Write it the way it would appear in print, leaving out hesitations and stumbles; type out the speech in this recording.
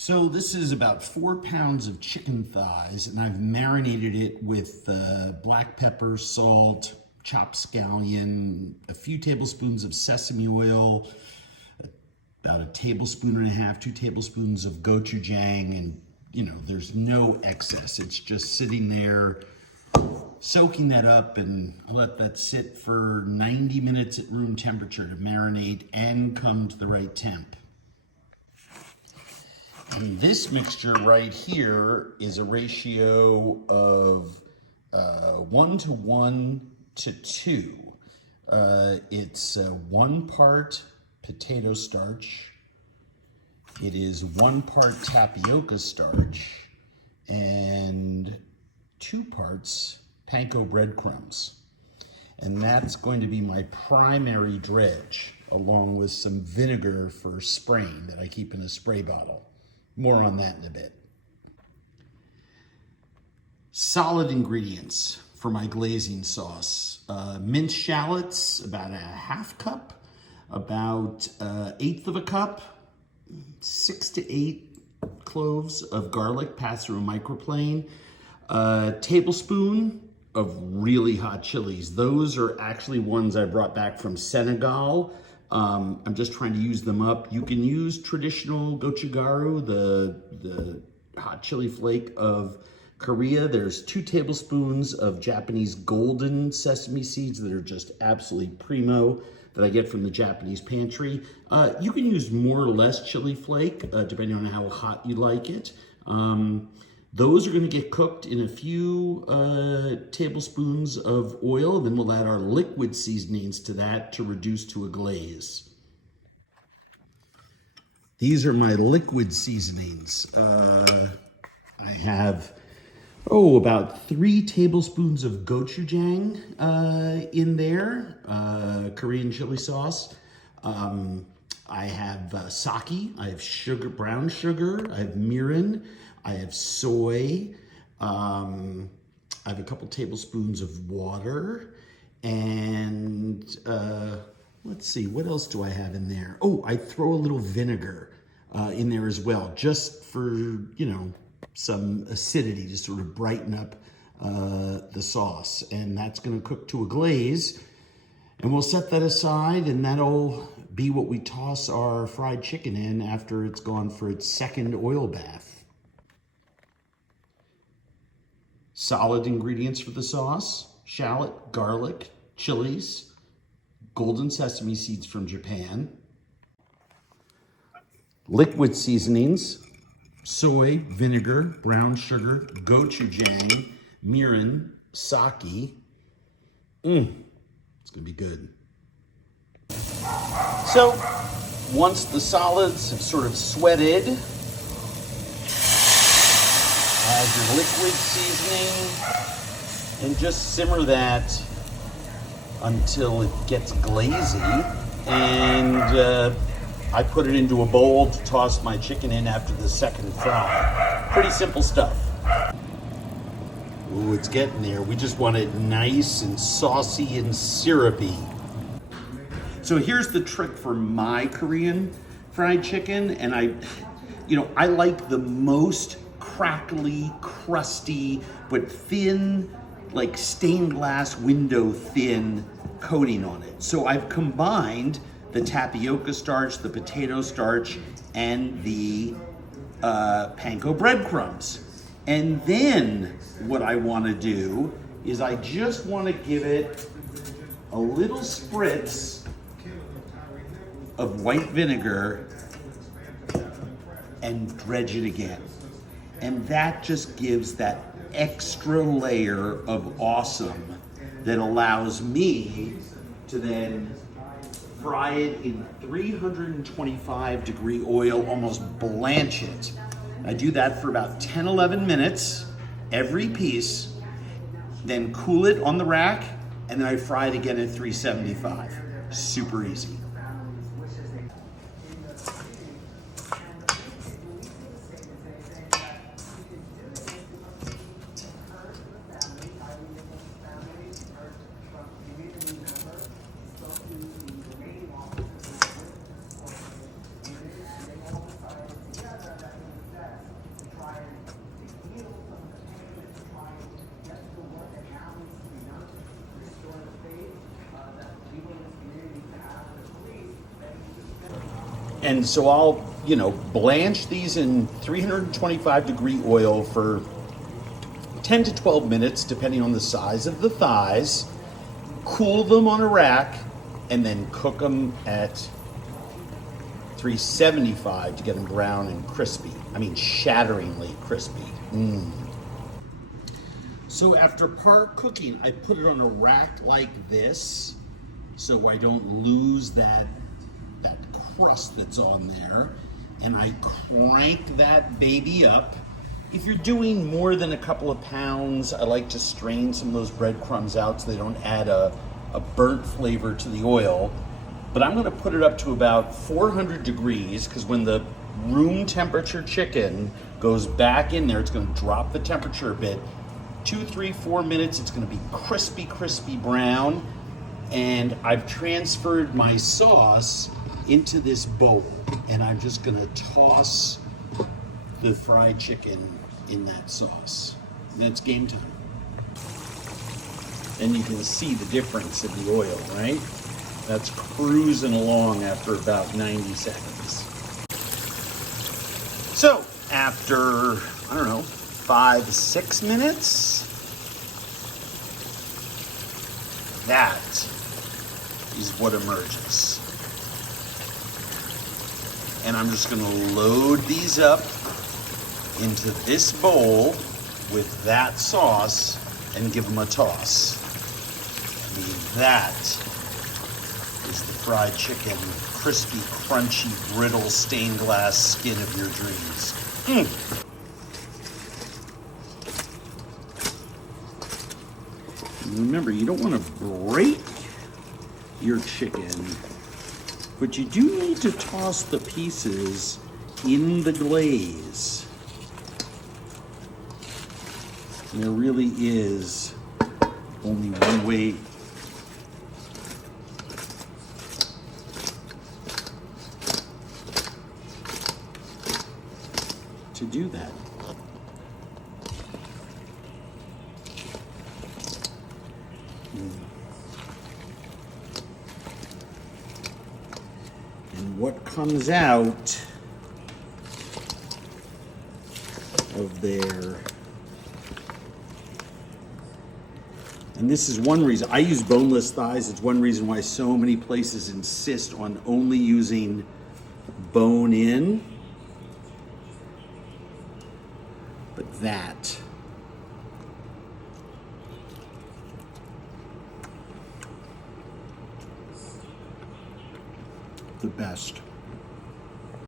So this is about 4 pounds of chicken thighs, and I've marinated it with black pepper, salt, chopped scallion, a few tablespoons of sesame oil, about a tablespoon and a half, 2 tablespoons of gochujang, and there's no excess. It's just sitting there, soaking that up, and I'll let that sit for 90 minutes at room temperature to marinate and come to the right temp. And this mixture right here is a ratio of 1 to 1 to 2. It's 1 part potato starch. It is 1 part tapioca starch and 2 parts panko breadcrumbs. And that's going to be my primary dredge, along with some vinegar for spraying that I keep in a spray bottle. More on that in a bit. Solid ingredients for my glazing sauce. Minced shallots, about a half cup, about 1/8 of a cup, 6 to 8 cloves of garlic passed through a microplane, a tablespoon of really hot chilies. Those are actually ones I brought back from Senegal. I'm just trying to use them up. You can use traditional gochugaru, the hot chili flake of Korea. There's 2 tablespoons of Japanese golden sesame seeds that are just absolutely primo that I get from the Japanese pantry. You can use more or less chili flake, depending on how hot you like it. Those are going to get cooked in a few tablespoons of oil. Then we'll add our liquid seasonings to that to reduce to a glaze. These are my liquid seasonings. I have, about 3 tablespoons of gochujang in there, Korean chili sauce. I have sake, I have sugar, brown sugar, I have mirin, I have soy, I have a couple tablespoons of water, and let's see, what else do I have in there? I throw a little vinegar in there as well, just for, some acidity to sort of brighten up the sauce. And that's gonna cook to a glaze. And we'll set that aside, and that'll be what we toss our fried chicken in after it's gone for its second oil bath. Solid ingredients for the sauce: shallot, garlic, chilies, golden sesame seeds from Japan. Liquid seasonings: soy, vinegar, brown sugar, gochujang, mirin, sake. It's gonna be good. So, once the solids have sort of sweated, add your liquid seasoning and just simmer that until it gets glazy. And I put it into a bowl to toss my chicken in after the second fry. Pretty simple stuff. Ooh, it's getting there. We just want it nice and saucy and syrupy. So here's the trick for my Korean fried chicken. And I like the most crackly, crusty, but thin, like stained glass window thin coating on it. So I've combined the tapioca starch, the potato starch, and the panko breadcrumbs. And then what I want to do is I just want to give it a little spritz of white vinegar and dredge it again. And that just gives that extra layer of awesome that allows me to then fry it in 325 degree oil, almost blanch it. I do that for about 10, 11 minutes, every piece, then cool it on the rack, and then I fry it again at 375. Super easy. And so I'll, blanch these in 325 degree oil for 10 to 12 minutes, depending on the size of the thighs. Cool them on a rack, and then cook them at 375 to get them brown and crispy. I mean, shatteringly crispy. So after par cooking, I put it on a rack like this, so I don't lose that crust that's on there. And I crank that baby up. If you're doing more than a couple of pounds, I like to strain some of those breadcrumbs out so they don't add a burnt flavor to the oil. But I'm gonna put it up to about 400 degrees, because when the room temperature chicken goes back in there, it's gonna drop the temperature a bit. 2, 3, 4 minutes, it's gonna be crispy, crispy brown. And I've transferred my sauce into this bowl, and I'm just gonna toss the fried chicken in that sauce. And that's game time. And you can see the difference in the oil, right? That's cruising along after about 90 seconds. So after, 5, 6 minutes, that is what emerges. And I'm just gonna load these up into this bowl with that sauce and give them a toss. I mean, that is the fried chicken, crispy, crunchy, brittle, stained glass skin of your dreams. And remember, you don't want to break your chicken, but you do need to toss the pieces in the glaze. And there really is only one way to do that. And what comes out of there, and this is one reason I use boneless thighs. It's one reason why so many places insist on only using bone in. But that, the best.